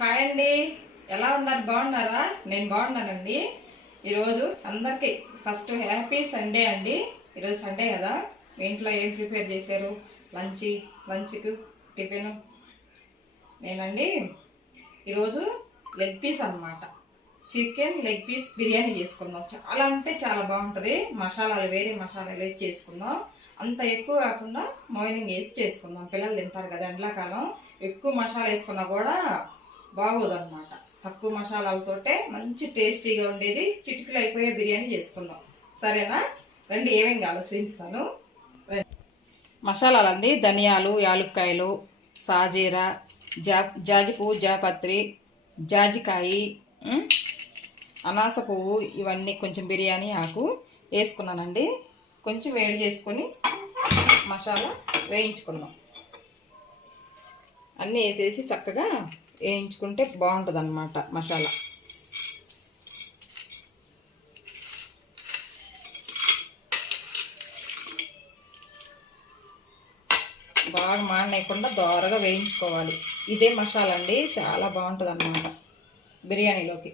Hi అండి, ఎలా ఉన్నారు? బాగున్నారా? నేను బాగున్నానండి. ఈరోజు అందరికి ఫస్ట్ హ్యాపీ సండే అండి. ఈరోజు సండే కదా, మీ ఇంట్లో ఏం ప్రిపేర్ చేశారు? లంచ్కి టిఫిన్? నేనండి ఈరోజు లెగ్ పీస్ అన్నమాట, చికెన్ లెగ్ పీస్ బిర్యానీ చేసుకుందాం. చాలా అంటే చాలా బాగుంటుంది. మసాలాలు వేరే మసాలాలు వేసి చేసుకుందాం. అంత ఎక్కువ కాకుండా మార్నింగ్ వేసి చేసుకుందాం. పిల్లలు తింటారు కదా, ఎండాకాలం ఎక్కువ మసాలా వేసుకున్నా కూడా బాగోదన్నమాట. తక్కువ మసాలాలతోటే మంచి టేస్టీగా ఉండేది చిటికలు అయిపోయే బిర్యానీ చేసుకుందాం. సరేనా? రండి, ఏమేమి కావాలో చూపిస్తాను. మసాలాలండి: ధనియాలు, యాలుక్కాయలు, సాజీరా, జాజి పువ్వు, జాపత్రి, జాజికాయ, అనాస పువ్వు, ఇవన్నీ కొంచెం బిర్యానీ ఆకు వేసుకున్నానండి. కొంచెం వేడి చేసుకొని మసాలా వేయించుకుందాం. అన్నీ వేసేసి చక్కగా వేయించుకుంటే బాగుంటుంది అన్నమాట. మసాలా బాగా మాడనేయకుండా దోరగా వేయించుకోవాలి. ఇదే మసాలా అండి, చాలా బాగుంటుంది అన్నమాట బిర్యానీలోకి.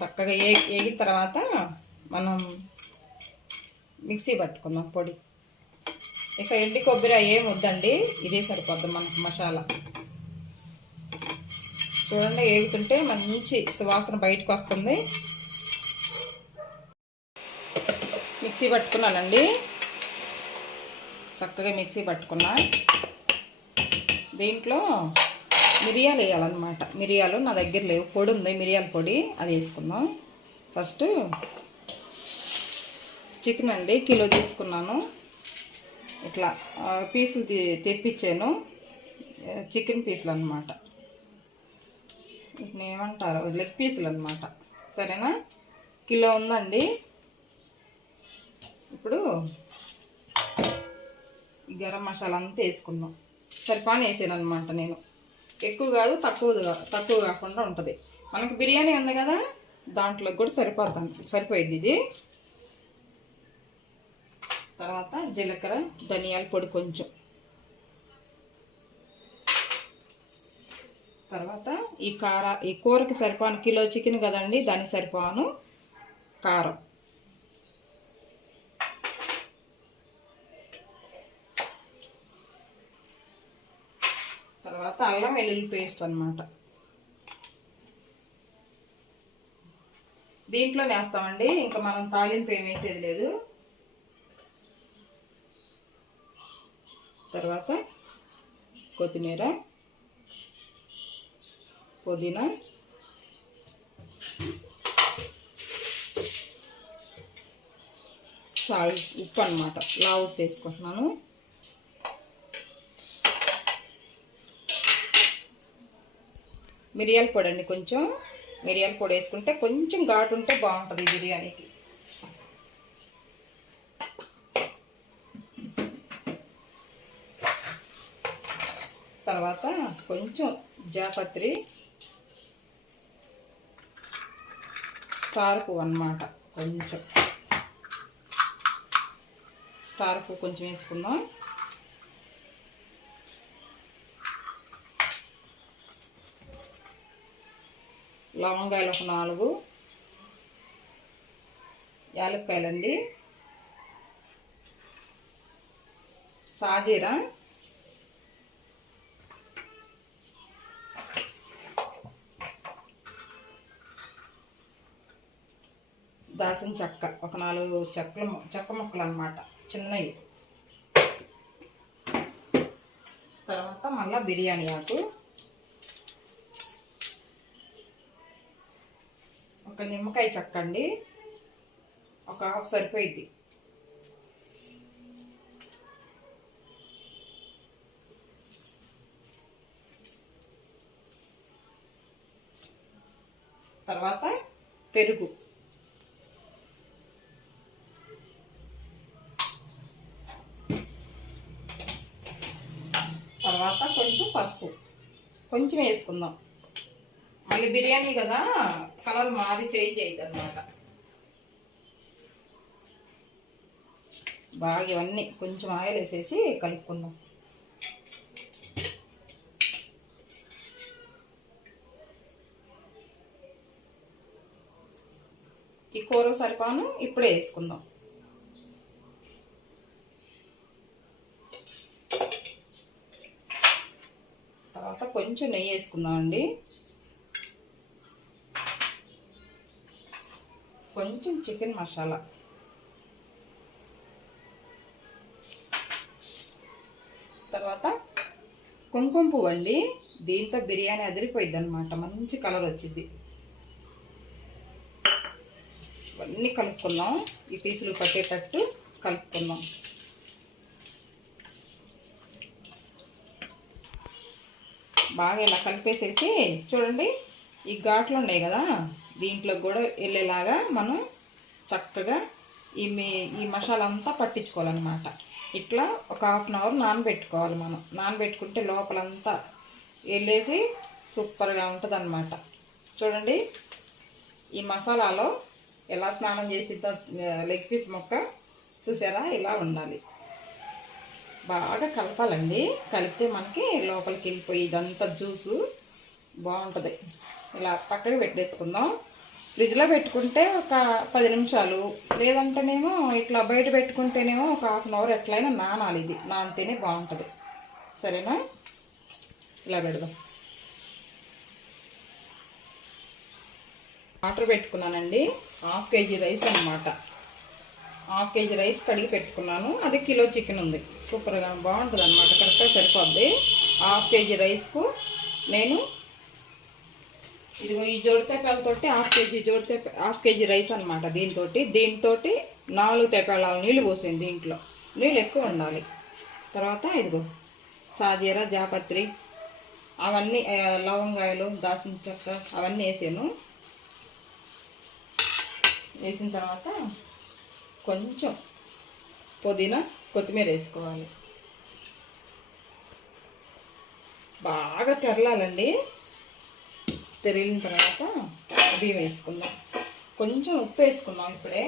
చక్కగా వేగిన తర్వాత మనం మిక్సీ పట్టుకుందాం పొడి. ఇక ఎండి కొబ్బరి ఏం వద్దండి, ఇదే సరిపోద్ది మనకు మసాలా. చూడండి, వేగుతుంటే మంచి సువాసన బయటకు వస్తుంది. మిక్సీ పట్టుకున్నానండి, చక్కగా మిక్సీ పట్టుకున్నా. దీంట్లో మిరియాలు వేయాలన్నమాట. మిరియాలు నా దగ్గర లేవు, పొడి ఉంది, మిరియాల పొడి, అది వేసుకుందాం. ఫస్ట్ చికెన్ అండి, కిలో తీసుకున్నాను. ఇట్లా పీసులు తెప్పించాను, చికెన్ పీసులు అన్నమాట. వీటిని ఏమంటారు, లెగ్ పీసులు అన్నమాట. సరేనా? కిలో ఉందండి. ఇప్పుడు ఈ గరం మసాలా అంతా వేసుకుందాం. సరిపాని వేసాను అనమాట నేను. ఎక్కువ కాదు, తక్కువ కాకుండా ఉంటుంది. మనకి బిర్యానీ ఉంది కదా, దాంట్లో కూడా సరిపోయిద్ది ఇది. తర్వాత జీలకర్ర, ధనియాల పొడి కొంచెం. తర్వాత ఈ కూరకి సరిపాను, కిలో చికెన్ కదండి, దానికి సరిపాను కారం. తర్వాత అల్లం వెల్లుల్లి పేస్ట్ అన్నమాట. దీంట్లోనే వేస్తామండి, ఇంకా మనం తాలింపు ఏం వేసేది లేదు. తర్వాత కొత్తిమీర, పుదీనా, సాల్ట్, ఉప్పు అన్నమాట. ఉప్పు వేసుకుంటున్నాను. మిరియాల పొడి అండి, కొంచెం మిరియాల పొడి వేసుకుంటే కొంచెం ఘాటు ఉంటే బాగుంటుంది బిర్యానీకి. తర్వాత కొంచెం జాపత్రి, స్టార్ పువ్వు అన్నమాట. కొంచెం స్టార్ పువ్వు కొంచెం వేసుకుందాం. లవంగాయలు ఒక 4, యాలక్కాయలండి, సాజీరా, దాసిన చెక్క ఒక 4 చెక్క ముక్కలు అన్నమాట, చిన్నవి. తర్వాత మళ్ళీ బిర్యానీ ఆకు, ఒక నిమ్మకాయ చెక్క అండి, ఒక హాఫ్ సరిపోయిద్ది. తర్వాత పెరుగు, తర్వాత కొంచెం పసుపు కొంచెం వేసుకుందాం. మళ్ళీ బిర్యానీ కదా, కలర్ మాది చేంజ్ అయ్యింది అన్నమాట. బాగా ఇవన్నీ కొంచెం ఆయిల్ వేసేసి కలుపుకుందాం. ఈ కూర సరిపాను ఇప్పుడే వేసుకుందాం. తర్వాత కొంచెం నెయ్యి వేసుకుందాం అండి. కొంచెం చికెన్ మసాలా, తర్వాత కుంకుమ పువ్వు అండి. దీంతో బిర్యానీ అదిరిపోయిద్ది అనమాట, మంచి కలర్ వచ్చింది. ఇవన్నీ కలుపుకుందాం, ఈ పీసులు పట్టేటట్టు కలుపుకుందాం. బాగా ఇలా కలిపేసేసి చూడండి, ఈ ఘాట్లు ఉన్నాయి కదా, దీంట్లో కూడా వెళ్ళేలాగా మనం చక్కగా ఈ మసాలా అంతా పట్టించుకోవాలన్నమాట. ఇట్లా ఒక 1/2 అవర్ నానబెట్టుకోవాలి. మనం నానబెట్టుకుంటే లోపలంతా వెళ్ళేసి సూపర్గా ఉంటుంది అన్నమాట. చూడండి, ఈ మసాలాలో ఎలా స్నానం చేసిద్దో లెగ్ పీస్ మొక్క చూసారా, ఇలా ఉండాలి. బాగా కలపాలండి. కలిపితే మనకి లోపలికి వెళ్ళిపోయి ఇదంతా జ్యూసు బాగుంటుంది. ఇలా పక్కకి పెట్టేసుకుందాం. ఫ్రిడ్జ్లో పెట్టుకుంటే ఒక 10 నిమిషాలు, లేదంటేనేమో ఇట్లా బయట పెట్టుకుంటేనేమో ఒక 1/2 అవర్ ఎట్లయినా నానాలి. ఇది నానితేనే బాగుంటుంది. సరేనా, ఇలా పెడదాం. వాటర్ పెట్టుకున్నానండి. 1/2 కేజీ రైస్ అనమాట. 1/2 కేజీ రైస్ కడిగి పెట్టుకున్నాను. అది కిలో చికెన్ ఉంది. సూపర్గా బాగుంటుంది అనమాట, కరెక్ట్గా సరిపోద్ది. 1/2 కేజీ రైస్కు నేను ఇదిగో ఈ జోడి తెపాలతోటి 1/2 కేజీ రైస్ అనమాట. దీంతో 4 తెపాలాలు నీళ్ళు పోసాను. దీంట్లో నీళ్ళు ఎక్కువ ఉండాలి. తర్వాత ఇదిగో సాజీర, జాపత్రి, అవన్నీ లవంగాయలు, దాల్చిన చెక్క అవన్నీ వేసాను. వేసిన తర్వాత కొంచెం పుదీనా, కొత్తిమీర వేసుకోవాలి. బాగా తెరలాలండి. తెరిలిన తర్వాత బియ్యం వేసుకుందాం. కొంచెం ఉప్పు వేసుకుందాం ఇప్పుడే.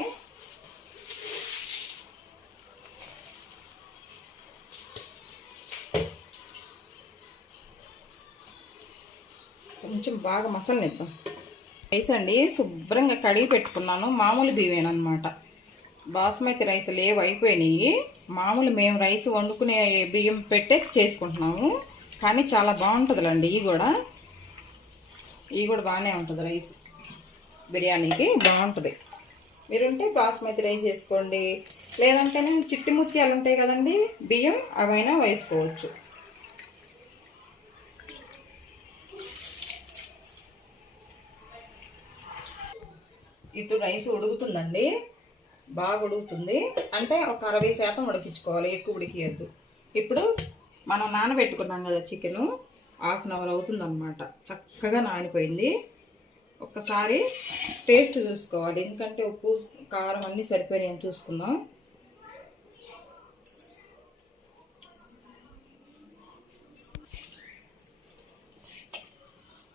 కొంచెం బాగా మసలనిద్దాం. రైస్ అండి శుభ్రంగా కడిగి పెట్టుకున్నాను. మామూలు బియ్యమేనమాట, బాస్మతి రైస్ లేవు, అయిపోయినాయి. మామూలు మేము రైస్ వండుకునే బియ్యం పెట్టే చేసుకుంటున్నాము. కానీ చాలా బాగుంటుందిలండి. ఇవి కూడా బాగానే ఉంటుంది. రైస్ బిర్యానీకి బాగుంటుంది. మీరుంటే బాస్మతి రైస్ వేసుకోండి, లేదంటే చిట్టి ముత్యాలు ఉంటాయి కదండి బియ్యం, అవైనా వేసుకోవచ్చు. ఇటు రైస్ ఉడుకుతుందండి, బాగా ఉడుకుతుంది. అంటే ఒక 60% ఉడికించుకోవాలి, ఎక్కువ ఉడికియద్దు. ఇప్పుడు మనం నానబెట్టుకున్నాం కదా చికెను, 1/2 అవర్ అవుతుందన్నమాట. చక్కగా నానిపోయింది. ఒక్కసారి టేస్ట్ చూసుకోవాలి, ఎందుకంటే ఉప్పు కారం అన్నీ సరిపోయినాయని చూసుకుందాం.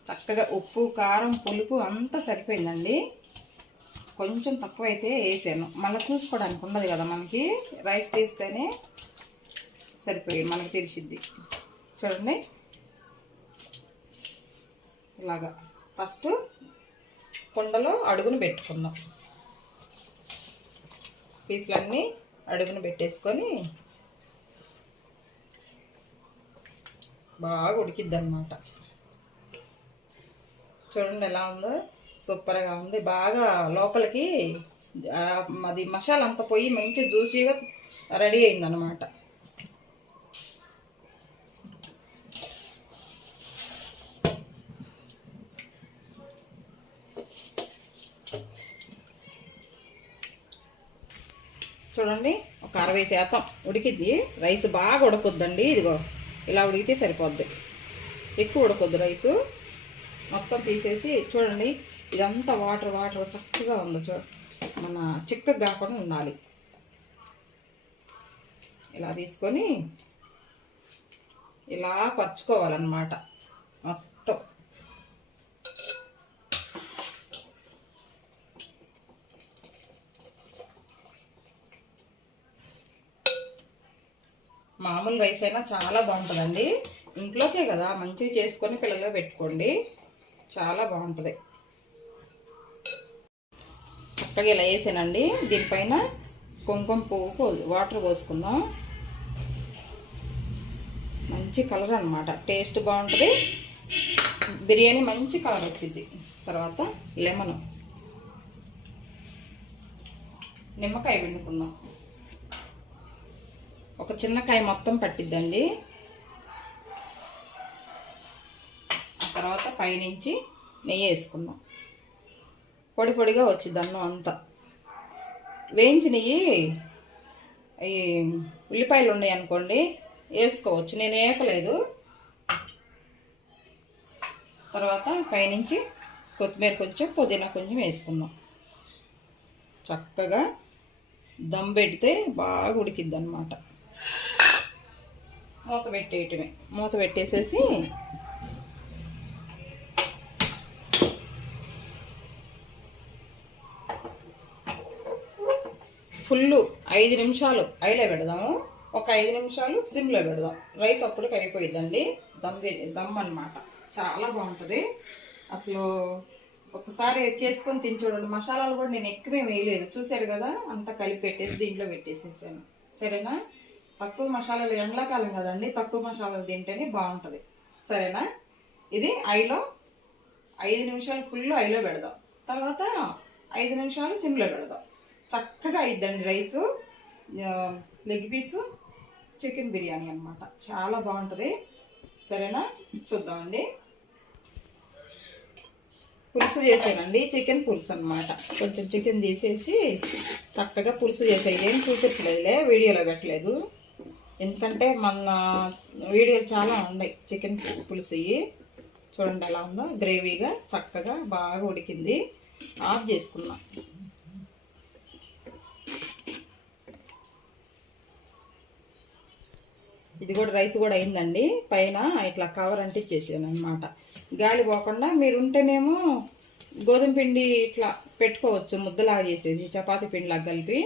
చక్కగా ఉప్పు, కారం, పులుపు అంతా సరిపోయిందండి. కొంచెం తక్కువైతే వేసాను, మళ్ళీ చూసుకోవడానికి ఉండదు కదా మనకి. రైస్ తీస్తేనే సరిపోయి మనకు తెలిసిద్ది. చూడండి, ఇలాగా ఫస్ట్ కుండలో అడుగును పెట్టుకుందాం. పీసులన్నీ అడుగును పెట్టేసుకొని బాగా ఉడికిద్ది అన్నమాట. చూడండి ఎలా ఉందో, సూపర్గా ఉంది. బాగా లోపలికి అది మసాలా అంతా పోయి మంచి జ్యూసీగా రెడీ అయిందనమాట. చూడండి, ఒక 60% ఉడికిద్ది. రైస్ బాగా ఉడకొద్దండి. ఇదిగో ఇలా ఉడికితే సరిపోద్ది, ఎక్కువ ఉడకొద్దు రైసు. మొత్తం తీసేసి చూడండి, ఇదంతా వాటర్ చక్కగా ఉంది. మన చిక్కగా కాకుండా ఉండాలి. ఇలా తీసుకొని ఇలా పరుచుకోవాలన్నమాట మొత్తం. మామూలు రైస్ అయినా చాలా బాగుంటుందండి. ఇంట్లోకే కదా, మంచిగా చేసుకొని పిల్లలు పెట్టుకోండి, చాలా బాగుంటుంది. చక్కగా ఇలా వేసానండి. దీనిపైన కుంకుమ పువ్వు వాటర్ పోసుకుందాం. మంచి కలర్ అనమాట, టేస్ట్ బాగుంటుంది, బిర్యానీ మంచి కలర్ వచ్చింది. తర్వాత నిమ్మకాయ పిండుకుందాం. ఒక చిన్నకాయ మొత్తం పట్టిద్దండి. ఆ తర్వాత పైనుంచి నెయ్యి వేసుకుందాం. పొడి పొడిగా వచ్చింది అన్నం అంతా. వేయించి నెయ్యి ఈ ఉల్లిపాయలు ఉన్నాయి అనుకోండి, వేసుకోవచ్చు, నేను వేయకలేదు. తర్వాత పైనుంచి కొత్తిమీర కొంచెం, పుదీనా కొంచెం వేసుకుందాం. చక్కగా దమ్ పెడితే బాగా ఉడికిద్ది అన్నమాట. మూత పెట్టేయటమే. మూత పెట్టేసేసి ఫుల్ 5 నిమిషాలు ఐలో పెడదాము. ఒక 5 నిమిషాలు సిమ్లో పెడదాం. రైస్ అప్పటికి అయిపోయిద్దండి. దమ్ అన్నమాట, చాలా బాగుంటుంది అసలు. ఒకసారి చేసుకొని తిని చూడండి. మసాలాలు కూడా నేను ఎక్కువ వేయలేదు, చూసారు కదా, అంతా కలిపి పెట్టేసి దీంట్లో పెట్టేసేసాను. సరేనా? తక్కువ మసాలాలు, ఎండాకాలం కదండి, తక్కువ మసాలాలు తింటేనే బాగుంటుంది. సరేనా? ఇది 5 నిమిషాలు ఫుల్ ఐలో పెడదాం. తర్వాత 5 నిమిషాలు సిమ్లో పెడదాం. చక్కగా అయిద్దండి rice. Leg piece chicken biryani అన్నమాట, చాలా బాగుంటుంది. సరేనా? చూద్దామండి. పులుసు చేసానండి, చికెన్ పులుసు అన్నమాట. కొంచెం చికెన్ తీసేసి చక్కగా పులుసు చేసే. ఏం చూపించలేదులే, వీడియోలో పెట్టలేదు, ఎందుకంటే మన వీడియోలు చాలా ఉన్నాయి చికెన్ పులుసు. చూడండి ఎలా ఉందో, గ్రేవీగా చక్కగా బాగా ఉడికింది. ఆఫ్ చేసుకున్నాం. ఇది కూడా రైస్ కూడా అయిందండి. పైన ఇట్లా కవర్ అంటించేసాను అనమాట, గాలి పోకుండా. మీరు ఉంటేనేమో గోధుమ పిండి ఇట్లా పెట్టుకోవచ్చు, ముద్దలాగా చేసేసి చపాతీ పిండిలాగా కలిపి.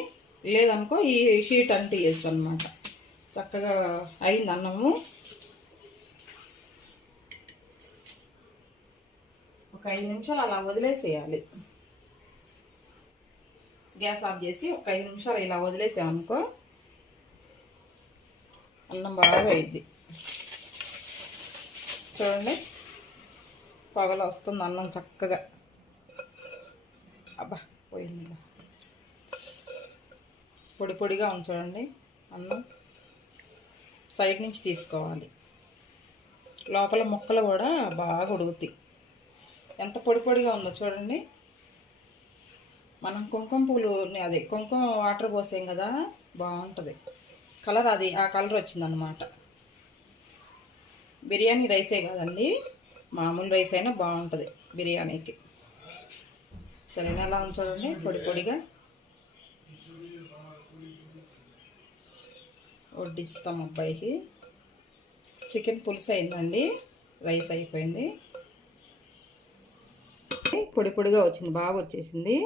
లేదనుకో ఈ షీట్ అంటించేస్తాను అనమాట. చక్కగా అయింది అన్నము. ఒక 5 నిమిషాలు అలా వదిలేసేయాలి. గ్యాస్ ఆఫ్ చేసి ఒక 5 నిమిషాలు ఇలా వదిలేసామనుకో, అన్నం బాగా అయింది. చూడండి, పొగలు వస్తుంది అన్నం చక్కగా. అబ్బా పోయింది, పొడి పొడిగా ఉంది చూడండి అన్నం. సైడ్ నుంచి తీసుకోవాలి, లోపల ముక్కలు కూడా బాగా ఉడుకుతాయి. ఎంత పొడి పొడిగా ఉందో చూడండి. మనం కుంకుమ పూలు, అదే కుంకుమ వాటర్ పోసాం కదా, బాగుంటుంది కలర్. అది ఆ కలర్ వచ్చిందనమాట. బిర్యానీ రైసే కదండి, మామూలు రైస్ అయినా బాగుంటుంది బిర్యానీకి. సరేనా? ఎలా ఉంది చూడండి, పొడి పొడిగా. వడ్డిస్తాం అబ్బాయికి. చికెన్ పులుసు అయిందండి, రైస్ అయిపోయింది. పొడి పొడిగా వచ్చింది, బాగా వచ్చేసింది.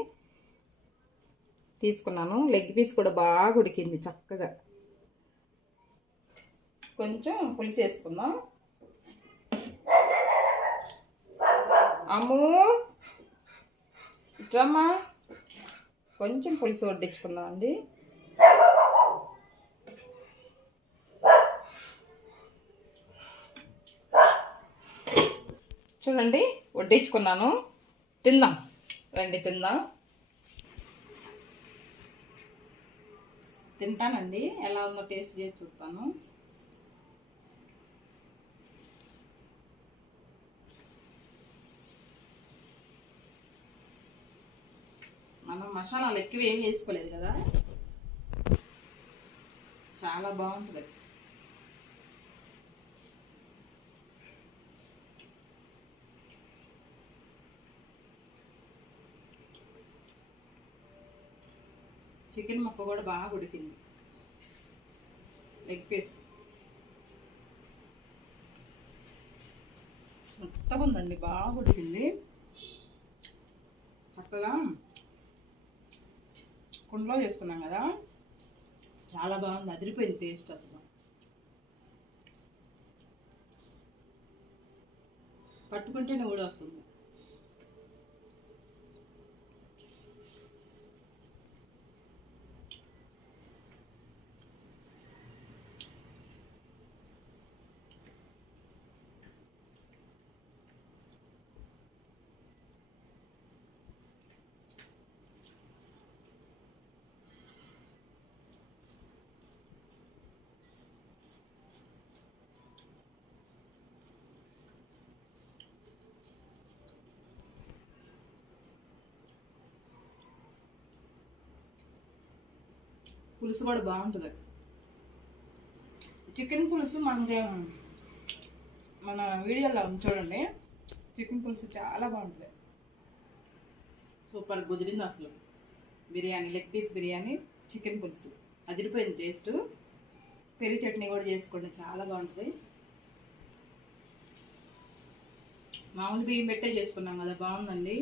తీసుకున్నాను. లెగ్ పీస్ కూడా బాగా ఉడికింది చక్కగా. కొంచెం పులుసు వేసుకుందాం. అమ్ము ఇట్రమ్మా, కొంచెం పులుసు వడ్డించుకుందాం అండి. చూడండి, వడ్డించుకున్నాను. తిందాం రండి, తిందాం. తింటానండి, ఎలా ఉందో టేస్ట్ చేసి చూస్తాను. మనం మసాలాలు ఎక్కువ ఏమి వేసుకోలేదు కదా, చాలా బాగుంటుంది. చికెన్ ముక్క కూడా బాగా ఉడికింది. లెగ్ పీస్ మొత్తం ఉందండి, బాగా ఉడికింది. చక్కగా కుండలో చేసుకున్నాం కదా, చాలా బాగుంది, అదిరిపోయింది టేస్ట్ అసలు. పట్టుకుంటేనే ఊడి వస్తుంది. పులుసు కూడా బాగుంటుంది. చికెన్ పులుసు మనకి మన వీడియోలో చూడండి, చికెన్ పులుసు చాలా బాగుంటుంది. సూపర్ కుదిరింది అసలు. Biryani, leg piece biryani, chicken పులుసు అదిరిపోయింది టేస్ట్. పెరుగు చట్నీ కూడా చేసుకోండి, చాలా బాగుంటుంది. మామూలు బియ్యం పెట్టే చేసుకున్నాం కదా, బాగుందండి.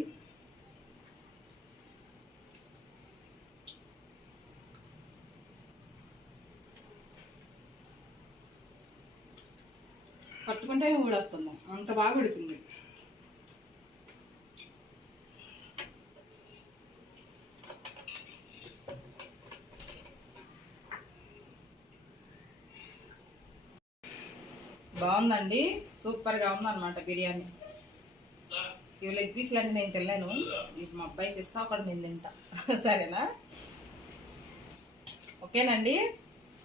పట్టుకుంటేనే కూడా వస్తుంది, అంత బాగా ఉడికింది. బాగుందండి, సూపర్గా ఉందన్నమాట బిర్యానీ. ఇవి లెగ్ పీస్లు అన్నీ నేను తినలేను, ఇవి మా అబ్బాయికి ఇస్తా, అప్పుడు నేను తింటా. సరేనా? ఓకేనండి.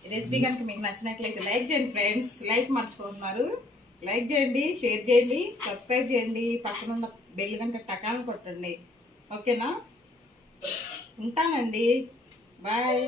ఈ రెసిపీ కనుక మీకు నచ్చినట్లయితే లైక్ చేయండి ఫ్రెండ్స్. లైక్ మర్చిపోతున్నారు, లైక్ చేయండి, షేర్ చేయండి, సబ్స్క్రైబ్ చేయండి, పక్కనున్న బెల్ గంట టకాన్ని కొట్టండి. ఓకేనా? ఉంటానండి, బాయ్.